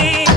ती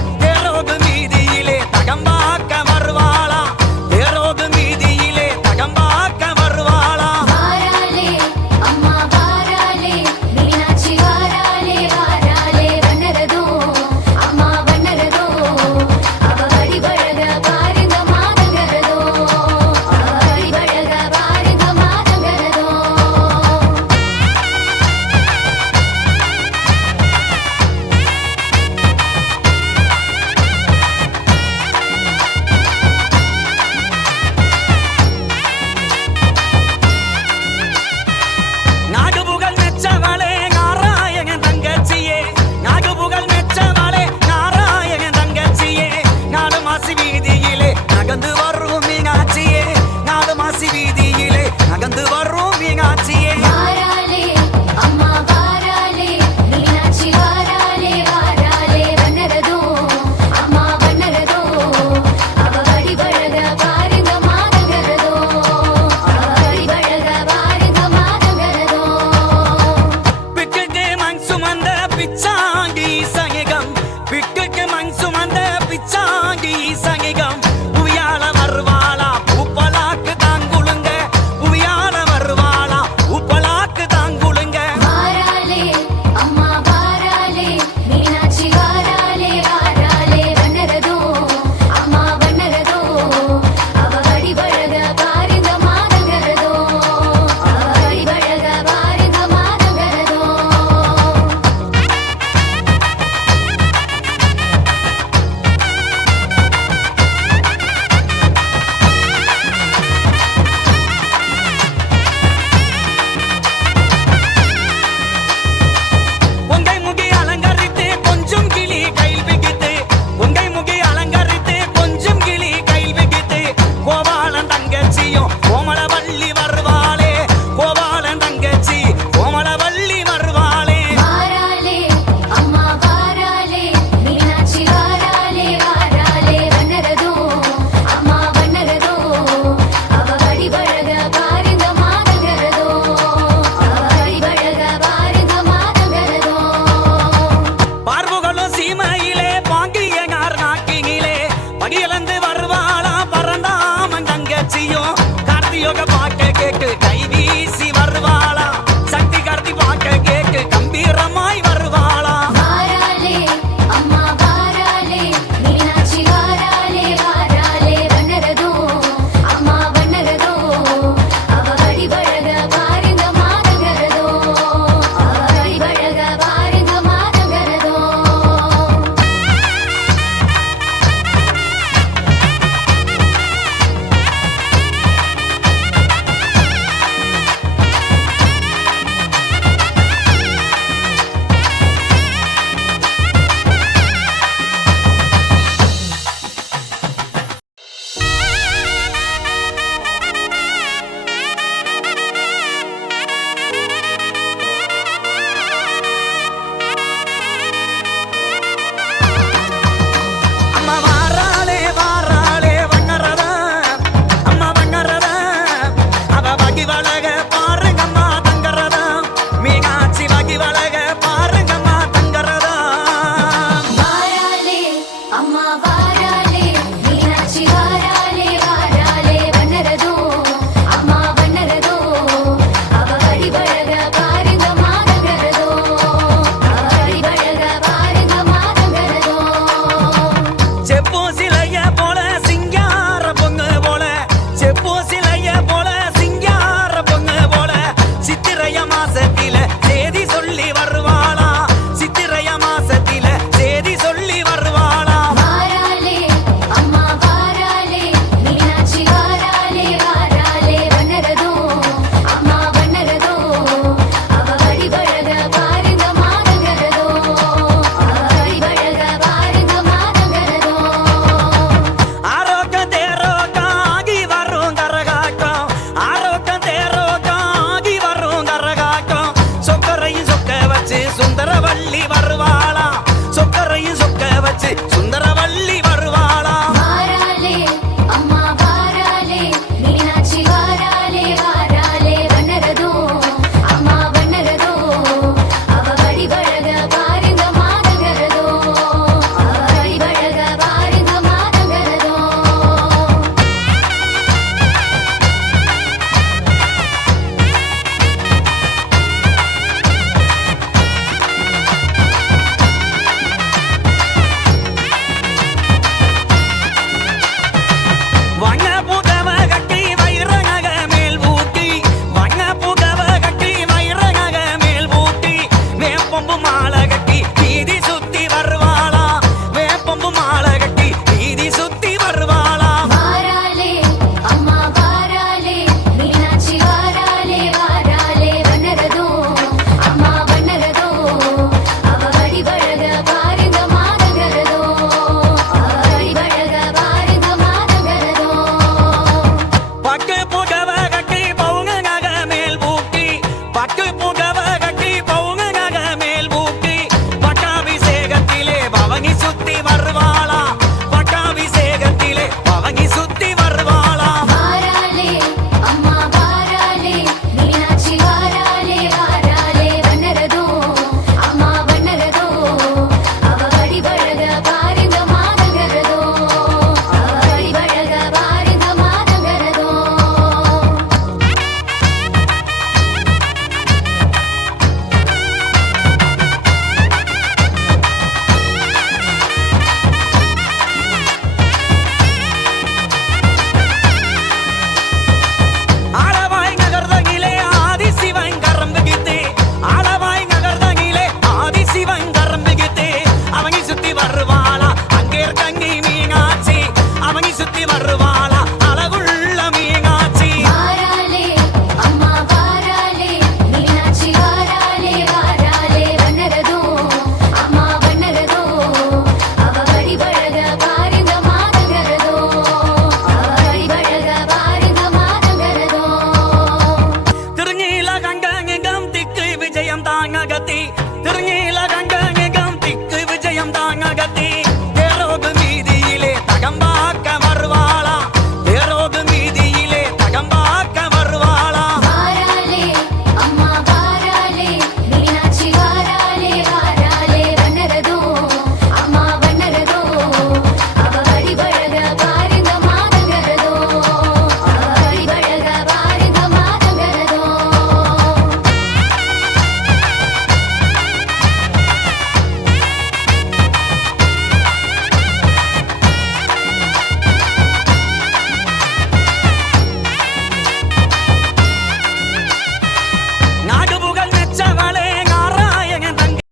Vanya